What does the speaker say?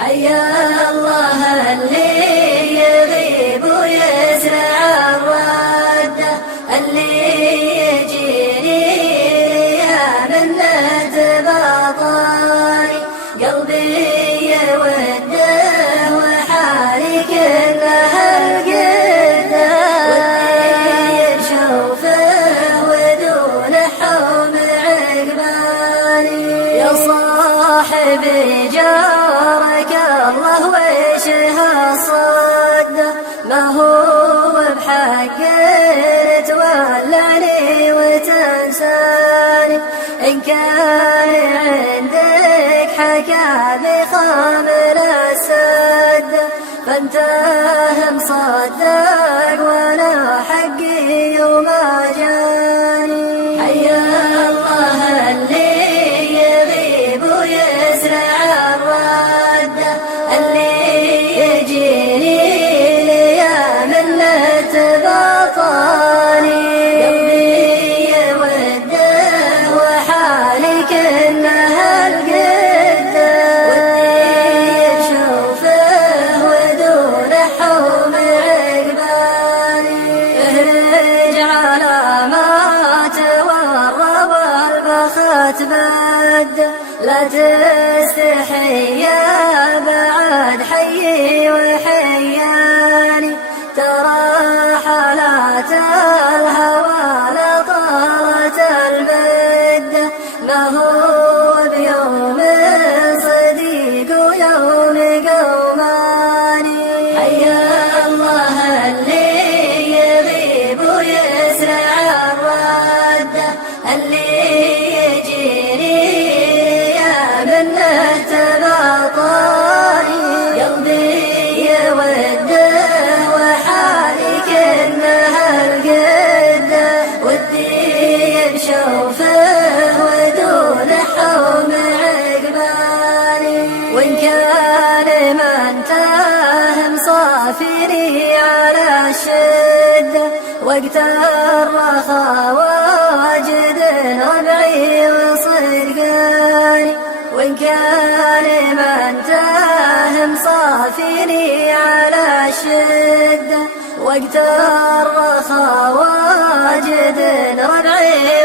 حيا الله اللي يغيب ويزرع الردة، اللي يجيني ليام بطاري، قلبي يوده وحالي كلها القدة، ودي بشوفه ودون حوم عقبالي. يا صاحبي جارك الله ويشه الصد، ما هو بحق تولعني وتنساني، إن كان عندك حكى بخامر السد، فانت مصدق وانا حقي وما جاني. حيا الله اللي يغيب ويزرع الردة، اللي يجيني ليام بطاري، قلبي يوده وحالي كلها القدة، ودي بشوفه ودون حوم عقبالي. اهرج على ما تورب البخت بد، لا تستحي يا بعد حيي وحياني، ترى حالات الهوى لطالت المدة، ما هو بيوم صديق ويوم قوماني. حيا الله اللي يغيب ويزرع الردة، اللي يجيني ليام بطاري، قلبي يوده وحالي كلها القدة، ودي بشوفه ودون حوم عقبالي. وإن كان ما انتهى مصافري على الشدة، وقت الرخاء واجد ربعي وصدقاني، وإن كان ما انتهى مصافري على الشدة، وقت الرخاء واجد ربعي